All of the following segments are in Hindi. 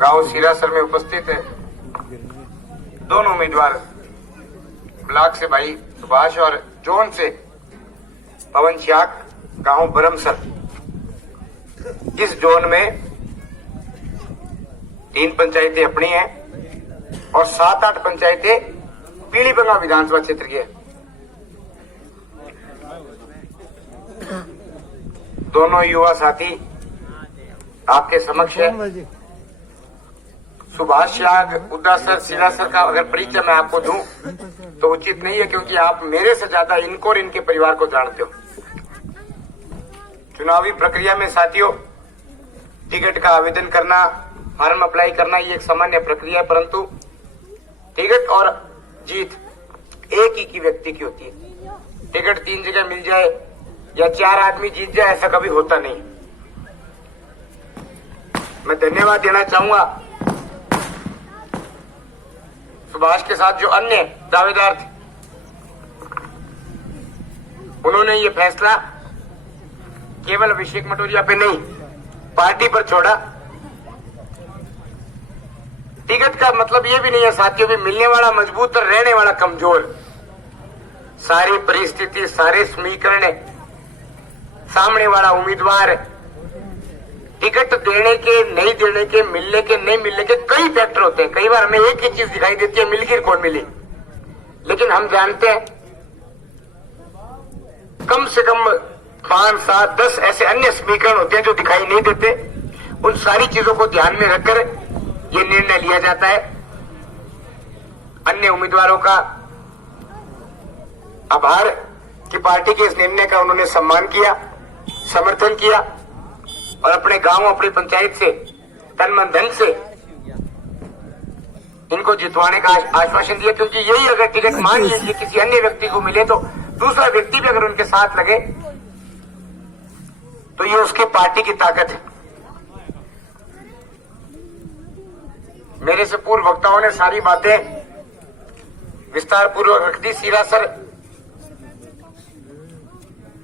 गांव सिरासर में उपस्थित है दोनों उम्मीदवार ब्लॉक से भाई सुभाष और जोन से पवन श्याक, गांव बरमसर। इस जोन में 3 पंचायतें अपनी हैं और 7-8 पंचायतें पीलीबंगा विधानसभा क्षेत्र की है। दोनों युवा साथी आपके समक्ष है। सुभाष श्याग, उदासर, सिरासर का अगर परिचय मैं आपको दूं तो उचित नहीं है, क्योंकि आप मेरे से ज्यादा इनको और इनके परिवार को जानते हो। चुनावी प्रक्रिया में साथियों, टिकट का आवेदन करना, फॉर्म अप्लाई करना, ये एक सामान्य प्रक्रिया है, परंतु टिकट और जीत एक ही की व्यक्ति की होती है। टिकट 3 जगह मिल जाए या 4 आदमी जीत जाए, ऐसा कभी होता नहीं। मैं धन्यवाद देना चाहूंगा सुभाष के साथ जो अन्य दावेदार थे, उन्होंने ये फैसला केवल अभिषेक मटोरिया पे नहीं, पार्टी पर छोड़ा। टिकट का मतलब ये भी नहीं है साथियों भी मिलने वाला मजबूत और रहने वाला कमजोर। सारी परिस्थिति, सारे समीकरण, सामने वाला उम्मीदवार, टिकट देने के, नहीं देने के, मिलने के, नहीं मिलने के कई फैक्टर होते हैं। कई बार हमें एक ही चीज दिखाई देती है, मिलकर कौन मिली, लेकिन हम जानते हैं कम से कम 5, 7, 10 ऐसे अन्य समीकरण होते हैं जो दिखाई नहीं देते। उन सारी चीजों को ध्यान में रखकर ये निर्णय लिया जाता है। अन्य उम्मीदवारों का आभार कि पार्टी के इस निर्णय का उन्होंने सम्मान किया, समर्थन किया और अपने गांव, अपनी पंचायत से तन मन धन से इनको जितवाने का आश्वासन दिया। क्योंकि यही अगर टिकट मान लीजिए किसी अन्य व्यक्ति को मिले तो दूसरा व्यक्ति भी अगर उनके साथ लगे तो ये उसकी पार्टी की ताकत है। मेरे से पूर्व वक्ताओं ने सारी बातें विस्तार पूर्वक रख दी। सिरासर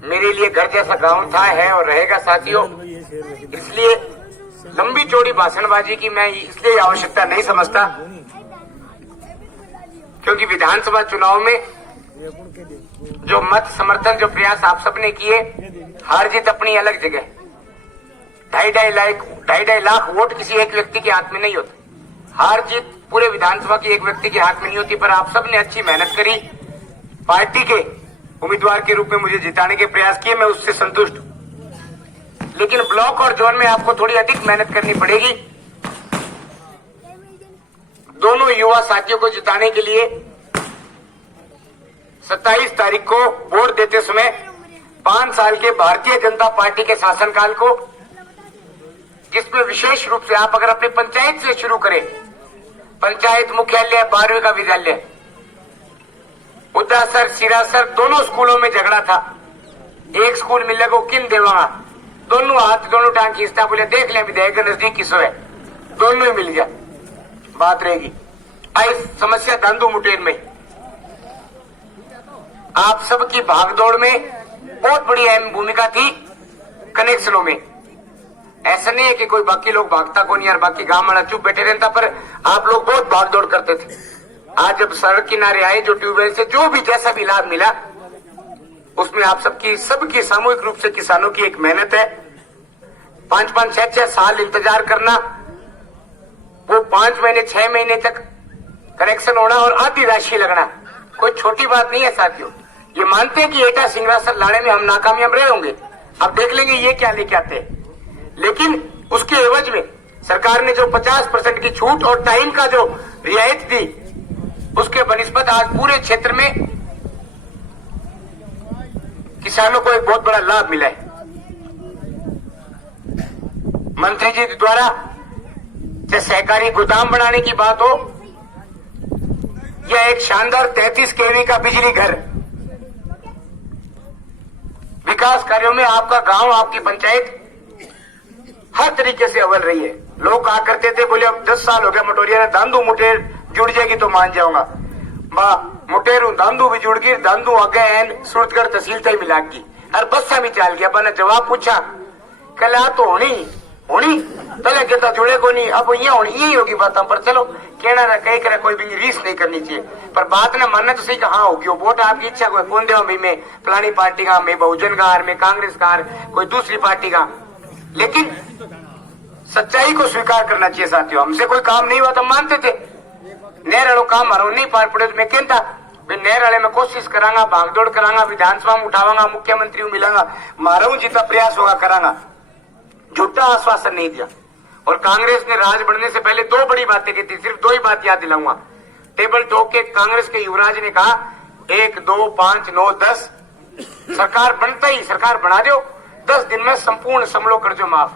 मेरे लिए घर जैसा गांव था, है और रहेगा साथियों। इसलिए लंबी चौड़ी भाषणबाजी की मैं इसलिए आवश्यकता नहीं समझता, क्योंकि विधानसभा चुनाव में जो मत समर्थन, जो प्रयास आप सबने किए, हार जीत अपनी अलग जगह। 2.5 लाख वोट किसी एक व्यक्ति के हाथ में नहीं होते। हार जीत पूरे विधानसभा की एक व्यक्ति के हाथ में नहीं होती, पर आप सबने अच्छी मेहनत करी, पार्टी के उम्मीदवार के रूप में मुझे जिताने के प्रयास किए, मैं उससे संतुष्ट हूं। लेकिन ब्लॉक और जोन में आपको थोड़ी अधिक मेहनत करनी पड़ेगी। दोनों युवा साथियों को जिताने के लिए 27 तारीख को वोट देते समय 5 साल के भारतीय जनता पार्टी के शासनकाल को, जिसमें विशेष रूप से आप अगर अपनी पंचायत से शुरू करें, पंचायत मुख्यालय, 12वीं का विद्यालय, उदासर, सिरासर दोनों स्कूलों में झगड़ा था। एक स्कूल मिलने को किन देवांगा, दोनों हाथ, दोनों टांग खींचता, बोले देख ले विधायक नजदीक किसो है, दोनों ही मिल गया, बात रहेगी। आई समस्या दांदू मुठेर में, आप सबकी भागदौड़ में बहुत बड़ी अहम भूमिका थी कनेक्शनों में। ऐसा नहीं है कि कोई बाकी लोग भागता को नहीं, यार बाकी गांव वाला चुप बैठे रहता, पर आप लोग बहुत भागदौड़ करते थे। आज जब सड़क किनारे आए, जो ट्यूबवेल से जो भी जैसा भी लाभ मिला, उसमें आप सबकी सामूहिक रूप से किसानों की एक मेहनत है। 5-5, 6-6 साल इंतजार करना, वो 5 महीने 6 महीने तक कनेक्शन होना और आधी राशि लगना कोई छोटी बात नहीं है साथियों। ये मानते हैं कि एटा सिंगरासर लाने में हम नाकामयाब रहे होंगे, अब देख लेंगे ये क्या लेके आते हैं। लेकिन उसके एवज में सरकार ने जो 50% की छूट और टाइम का जो रियायत दी, उसके बनिस्बत आज पूरे क्षेत्र में किसानों को एक बहुत बड़ा लाभ मिला है। मंत्री जी द्वारा चाहे सहकारी गोदाम बनाने की बात हो या एक शानदार 33 केवी का बिजली घर, विकास कार्यों में आपका गांव, आपकी पंचायत हर तरीके से अव्वल रही है। लोग कहा करते थे, बोले अब 10 साल हो गया मटोरिया ने, दांदू मुठेर जुड़ जाएगी तो मान जाऊंगा। मुठेरू दांदू भी जुड़ गई, दांदू आगे एन सूरतगढ़ तहसील तय मिलागी और बस्सा भी चाल गया। बना जवाब पूछा, कला तो होनी होनी पहले कहता जुड़े को नहीं, अब यहाँ होनी यही होगी बात। पर चलो कहना ना कहीं करे, कोई भी रीस नहीं करनी चाहिए, पर बात ना मानना तो सही कि हाँ होगी वोट आपकी इच्छा, कोई कौन देवा भाई मैं फलानी पार्टी का, मैं बहुजन का, मैं कांग्रेस का, कोई दूसरी पार्टी का, लेकिन सच्चाई को स्वीकार करना चाहिए साथियों। हमसे कोई काम नहीं हुआ तो मानते थे, नहर वालों काम हमारा नहीं पार पड़े तो मैं कहता भाई नहर वाले में कोशिश करांगा, भागदौड़ करांगा, विधानसभा में उठावांगा, मुख्यमंत्री को मिलांगा, मारा जितना प्रयास होगा करांगा। झूठा आश्वासन नहीं दिया। और कांग्रेस ने राज बढ़ने से पहले दो बड़ी बातें की थी, सिर्फ दो ही बात याद दिलाऊंगा। टेबल टॉक के कांग्रेस के युवराज ने कहा 1, 2, 5, 9, 10 सरकार बनता ही सरकार बना दो, 10 दिन में संपूर्ण समलो कर्जो माफ।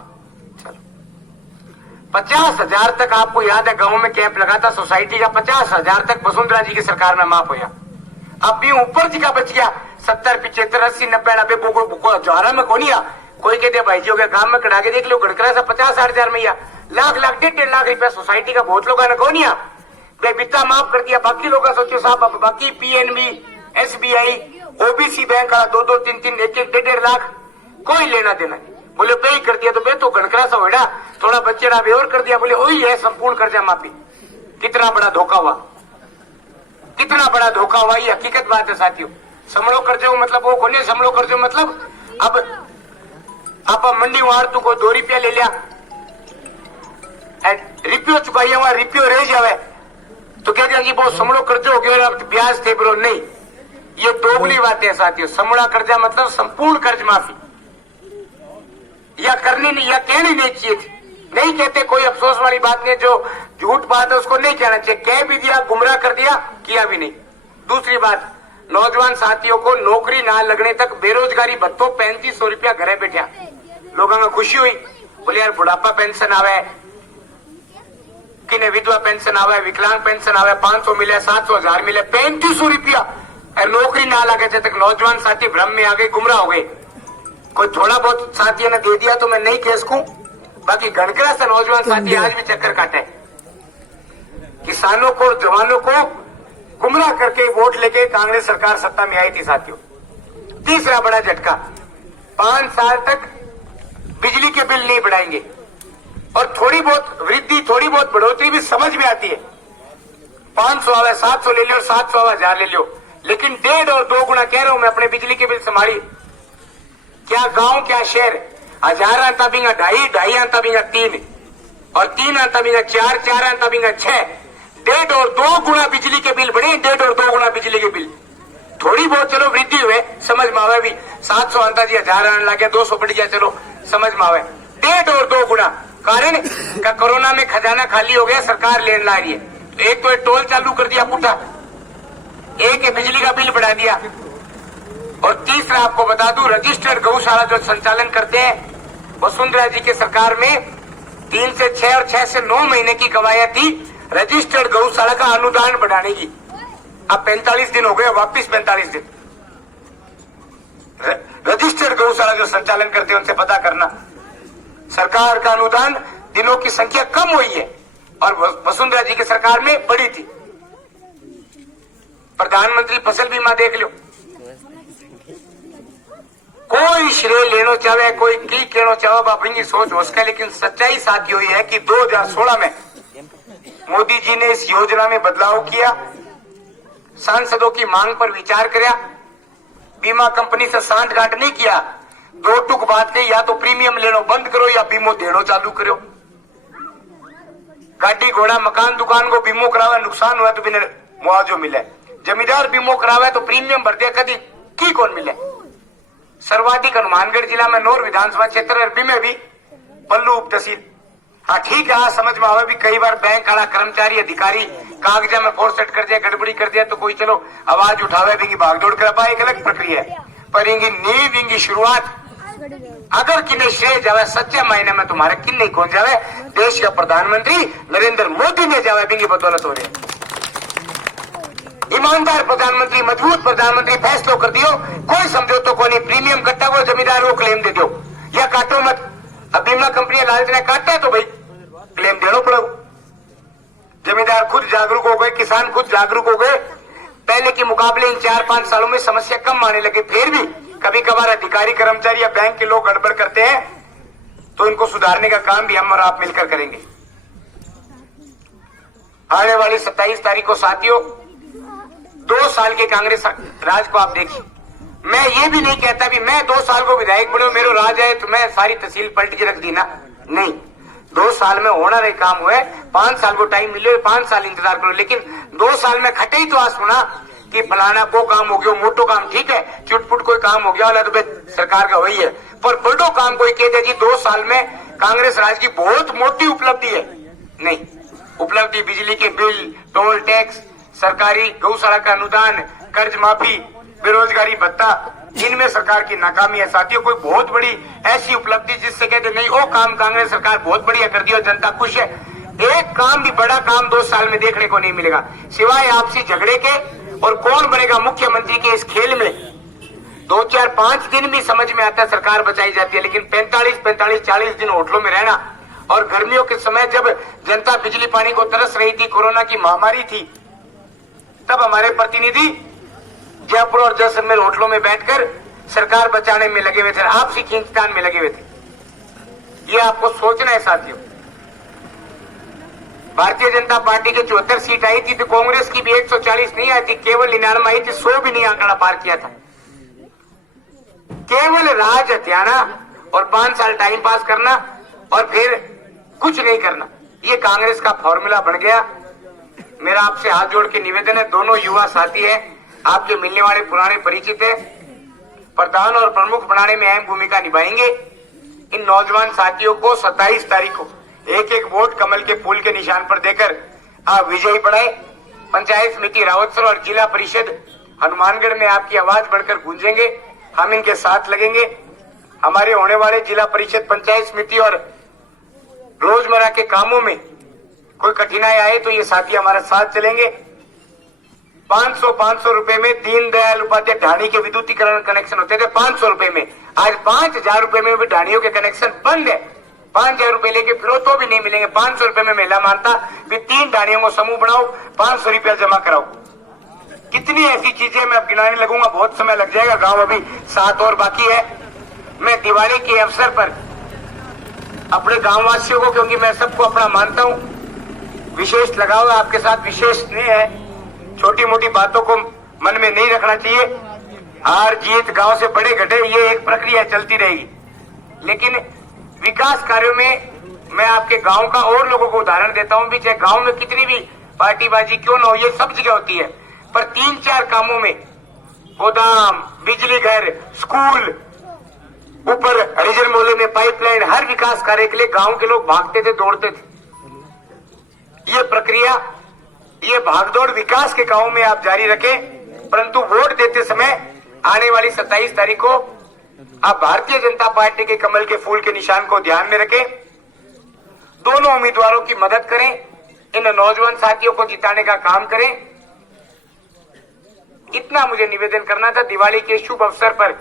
50,000 तक आपको याद है गांव में कैंप लगा था सोसाइटी का, 50,000 तक वसुंधरा जी की सरकार में माफ होया। अब भी ऊपर जी का बच गया 70, 75, 80, 90, 90 जवारा में कौन आ। कोई कहते भाई जी हो गया गांव में कड़ा के देख लो, गड़करा सा 50,000 में या लाख लाख 1.5 लाख रुपया सोसाइटी का बहुत लोगों ने कौन आ भाई बिता माफ कर दिया। बाकी लोग सोचो साहब, अब बाकी पीएनबी, एसबीआई, ओबीसी बैंक का 2-2, 3-3, 1-1, 1.5 लाख कोई लेना देना नहीं। बोले पे ही कर दिया तो बे तो गणकरा सा होड़ा, थोड़ा बच्चेड़ा बेवर कर दिया, बोले वही है संपूर्ण कर्जा माफी। कितना बड़ा धोखा हुआ, कितना बड़ा धोखा हुआ, ये हकीकत बात है साथियों। समलो कर्जो मतलब वो कोने, समलो कर्जो मतलब अब आप मंडी वार तू को 2 रुपया ले लिया, रिपियो चुकाइए वहां रिपियो रह जावे तो क्या जी बहुत समड़ो कर्जो हो गया, ब्याज थे ब्रो नहीं, ये दोगली बातें है साथियों। समड़ा कर्जा मतलब संपूर्ण कर्ज माफी, या करनी नहीं या कहनी नहीं चाहिए थी, नहीं कहते, कोई अफसोस वाली बात नहीं। जो झूठ बात है उसको नहीं कहना चाहिए, कह भी दिया, गुमराह कर दिया, किया भी नहीं। दूसरी बात, नौजवान साथियों को नौकरी ना लगने तक बेरोजगारी भत्तो 3500 रुपया घरे बैठा, लोगों में खुशी हुई, बोले यार बुढ़ापा पेंशन आवे, किने विधवा पेंशन आवे, विकलांग पेंशन आवे, 500 मिले, 700, 1000 मिले, 3500 रुपया नौकरी ना लगे जब तक नौजवान साथी भ्रम में आ गए, गुमराह हो गए। कोई थोड़ा बहुत साथियों ने दे दिया तो मैं नहीं कह सकूं, बाकी गणकरा से नौजवान साथी आज भी चक्कर काटे, किसानों को, जवानों को गुमराह करके वोट लेके कांग्रेस सरकार सत्ता में आई थी साथियों। तीसरा बड़ा झटका, 5 साल तक बिजली के बिल नहीं बढ़ाएंगे, और थोड़ी बहुत वृद्धि, थोड़ी बहुत बढ़ोतरी भी समझ में आती है, 500 आवे, 700 ले लियो, 700 आवे, 1000 ले लियो, लेकिन 1.5 और 2 गुना कह रहा हूं मैं अपने बिजली के बिल संभाली। क्या गांव क्या शहर, 1000 आता बिंगा 2.5, 2.5 आता बिंगा 3, और 3 आता बिंगा 4, 4 आता बिंगा 6, 1.5 और 2 गुना बिजली के बिल बढ़े, 1.5 और 2 गुना बिजली के बिल। थोड़ी बहुत चलो वृद्धि हुए, समझ में आवे, भी 700 आता जी 1000 आने लगे, 200 बढ़ गया, चलो समझ में आवे। 1.5 और 2 गुना कारण का कोरोना में खजाना खाली हो गया, सरकार लेन ला रही है, तो एक तो टोल चालू कर दिया पुटा, एक बिजली का बिल बढ़ा दिया, और तीसरा आपको बता दूं, रजिस्टर्ड गौशाला जो संचालन करते हैं वसुंधरा जी की सरकार में 3 से 6 और 6 से 9 महीने की कवायद थी रजिस्टर्ड गौशाला का अनुदान बढ़ाने की। अब 45 दिन हो गए, वापिस 45 दिन। रजिस्टर्ड गौशाला जो संचालन करते हैं उनसे पता करना, सरकार का अनुदान दिनों की संख्या कम हुई है और वसुंधरा जी की सरकार में बढ़ी थी। प्रधानमंत्री फसल बीमा देख लो, कोई श्रेय लेना चाहे, कोई की कहना चाहे, अपनी सोच हो सके, लेकिन सच्चाई साथियों ये है कि 2016 में मोदी जी ने इस योजना में बदलाव किया, सांसदों की मांग पर विचार किया, बीमा कंपनी से सांठगांठ नहीं किया, 2 टुक बात कही, या तो प्रीमियम लेना बंद करो या बीमो देना चालू करो। गाड़ी घोड़ा मकान दुकान को बीमो करावे, नुकसान हुआ तो बिना मुआवजो मिले, जमींदार बीमो करावे तो प्रीमियम भर दिया, कभी की कौन मिले। सर्वाधिक हनुमानगढ़ जिला में नौर विधानसभा क्षेत्र अरबी में भी पल्लू उप तहसील। हाँ ठीक है, समझ में आवे भी कई बार बैंक वाला कर्मचारी अधिकारी कागजा में फोरसेट कर दिया, गड़बड़ी कर दिया, तो कोई चलो आवाज उठावे भी भागदौड़ कर पाए, एक अलग प्रक्रिया है, पर इनकी नींव, इनकी शुरुआत अगर किन्ने श्रेय जावे, सच्चे मायने में तुम्हारे किन्ने कौन जावे, देश का प्रधानमंत्री नरेंद्र मोदी ने जावे, इनकी बदौलत हो रही है। ईमानदार प्रधानमंत्री, मजबूत प्रधानमंत्री फैसलो कर दियो, कोई समझौतो को नहीं, प्रीमियम कट्टा वो जमींदार को क्लेम दे दो या काटो मत। अब बीमा कंपनी लालच ने काटा है तो भाई क्लेम देना पड़ो। जमींदार खुद जागरूक हो गए, किसान खुद जागरूक हो गए, पहले के मुकाबले इन 4-5 सालों में समस्या कम आने लगी। फिर भी कभी कभार अधिकारी कर्मचारी या बैंक के लोग गड़बड़ करते हैं, तो इनको सुधारने का काम भी हम और आप मिलकर करेंगे। आने वाली 27 तारीख को साथियों 2 साल के कांग्रेस राज को आप देखिए। मैं ये भी नहीं कहता भी मैं 2 साल को विधायक बनो मेरा राज है तो मैं सारी तहसील पलट के रख दी ना, नहीं। 2 साल में होना नहीं काम हुआ है, 5 साल को टाइम मिले, 5 साल इंतजार करो, लेकिन 2 साल में खटे ही तो आज सुना कि फलाना को काम हो गया, मोटो काम ठीक है, चुटपुट कोई काम हो गया वाला तो सरकार का वही है, पर बड़ो काम कोई कहते जी 2 साल में कांग्रेस राज की बहुत मोटी उपलब्धि है, नहीं। उपलब्धि बिजली के बिल, टोल टैक्स, सरकारी गौशाला का अनुदान, कर्ज माफी, बेरोजगारी भत्ता, इनमें सरकार की नाकामी है साथियों। कोई बहुत बड़ी ऐसी उपलब्धि जिससे कहते नहीं वो काम कांग्रेस सरकार बहुत बढ़िया कर दी और जनता खुश है, एक काम भी बड़ा काम 2 साल में देखने को नहीं मिलेगा सिवाय आपसी झगड़े के। और कौन बनेगा मुख्यमंत्री के इस खेल में 2, 4, 5 दिन भी समझ में आता है सरकार बचाई जाती है, लेकिन 45, 40 दिन होटलों में रहना और गर्मियों के समय जब जनता बिजली पानी को तरस रही थी, कोरोना की महामारी थी, तब हमारे प्रतिनिधि जयपुर और जैसलमेर होटलों में बैठकर सरकार बचाने में लगे हुए थे, आपसी खींचतान में लगे हुए थे। ये आपको सोचना है साथियों। भारतीय जनता पार्टी के 74 सीट आई थी तो कांग्रेस की भी 140 नहीं आई थी, केवल 99 आई थी, 100 भी नहीं आंकड़ा पार किया था। केवल राज हथियाना और 5 साल टाइम पास करना और फिर कुछ नहीं करना, ये कांग्रेस का फॉर्मूला बन गया। मेरा आपसे हाथ जोड़ के निवेदन है, दोनों युवा साथी है, आपके मिलने वाले पुराने परिचित है, प्रधान और प्रमुख बनाने में अहम भूमिका निभाएंगे। इन नौजवान साथियों को 27 तारीख को एक एक वोट कमल के फूल के निशान पर देकर आप विजयी बनाए। पंचायत समिति रावतसर और जिला परिषद हनुमानगढ़ में आपकी आवाज बढ़कर गूंजेंगे, हम इनके साथ लगेंगे। हमारे होने वाले जिला परिषद, पंचायत समिति और रोजमर्रा के कामों में कोई कठिनाई आए तो ये साथी हमारे साथ चलेंगे। 500 रुपए में दीनदयाल उपाध्याय ढाणी के विद्युतीकरण कनेक्शन होते थे 500 रुपए में, आज 5000 रुपए में भी ढाणियों के कनेक्शन बंद है। 5000 रुपए लेके फिरो तो भी नहीं मिलेंगे। 500 रुपए में मेला मानता भी 3 ढाणियों को समूह बनाओ, 500 रुपया जमा कराओ। कितनी ऐसी चीजें मैं अब गिनाने लगूंगा, बहुत समय लग जाएगा, गांव अभी 7 और बाकी है। मैं दिवाली के अवसर पर अपने गांव वासियों को, क्योंकि मैं सबको अपना मानता हूं, विशेष लगाव आपके साथ विशेष स्नेह है, छोटी मोटी बातों को मन में नहीं रखना चाहिए। हार जीत गांव से बड़े घटे ये एक प्रक्रिया चलती रहेगी, लेकिन विकास कार्यों में मैं आपके गांव का और लोगों को उदाहरण देता हूं भी, चाहे गांव में कितनी भी पार्टीबाजी क्यों न हो, ये सब जगह होती है, पर 3-4 कामों में गोदाम, बिजली घर, स्कूल, ऊपर हरिजन मोहल्ले में पाइपलाइन, हर विकास कार्य के लिए गांव के लोग भागते थे, दौड़ते थे। ये प्रक्रिया, ये भागदौड़ विकास के कामों में आप जारी रखें, परंतु वोट देते समय आने वाली 27 तारीख को आप भारतीय जनता पार्टी के कमल के फूल के निशान को ध्यान में रखें, दोनों उम्मीदवारों की मदद करें, इन नौजवान साथियों को जिताने का काम करें। इतना मुझे निवेदन करना था। दिवाली के शुभ अवसर पर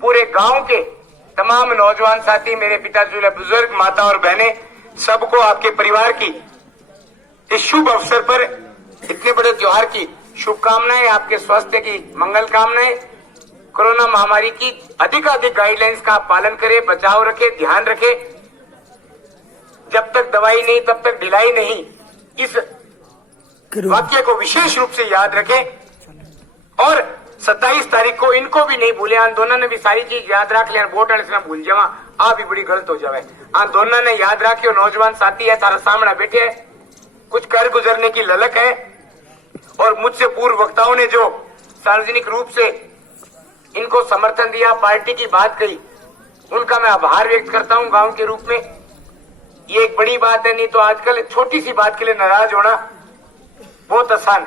पूरे गांव के तमाम नौजवान साथी, मेरे पिताजी, बुजुर्ग, माता और बहनें, सबको आपके परिवार की इस शुभ अवसर पर इतने बड़े त्योहार की शुभकामनाएं, आपके स्वास्थ्य की मंगल कामनाएं। कोरोना महामारी की अधिकाधिक गाइडलाइंस का पालन करें, बचाव रखें, ध्यान रखें। जब तक दवाई नहीं तब तक ढिलाई नहीं, इस वाक्य को विशेष रूप से याद रखें। और 27 तारीख को इनको भी नहीं भूले, दोनों ने भी सारी चीज याद रख लिया, वोट से भूल जावा, आ भी बड़ी गलत हो जाए। दोनों ने याद रखे, नौजवान साथी है, तारा सामने बैठे है, कुछ कर गुजरने की ललक है, और मुझसे पूर्व वक्ताओं ने जो सार्वजनिक रूप से इनको समर्थन दिया, पार्टी की बात कही, उनका मैं आभार व्यक्त करता हूं गांव के रूप में। ये एक बड़ी बात है, नहीं तो आजकल छोटी सी बात के लिए नाराज होना बहुत आसान,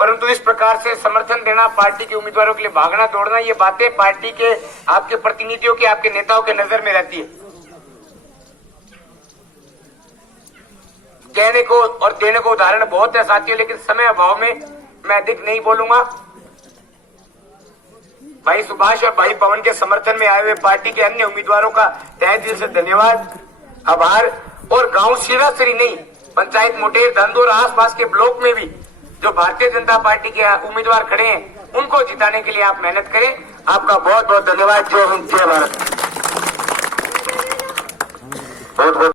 परंतु इस प्रकार से समर्थन देना, पार्टी के उम्मीदवारों के लिए भागना दौड़ना, ये बातें पार्टी के, आपके प्रतिनिधियों की, आपके नेताओं के नजर में रहती है। कहने को और देने को उदाहरण बहुत है साथियों, लेकिन समय अभाव में मैं अधिक नहीं बोलूंगा। भाई सुभाष और भाई पवन के समर्थन में आए हुए पार्टी के अन्य उम्मीदवारों का तहे दिल से धन्यवाद, आभार। और गांव सिरासरी नहीं, पंचायत मोटेर, धंधो और आसपास के ब्लॉक में भी जो भारतीय जनता पार्टी के उम्मीदवार खड़े हैं, उनको जिताने के लिए आप मेहनत करें। आपका बहुत बहुत धन्यवाद। जय हिंद, जय भारत। बहुत बहुत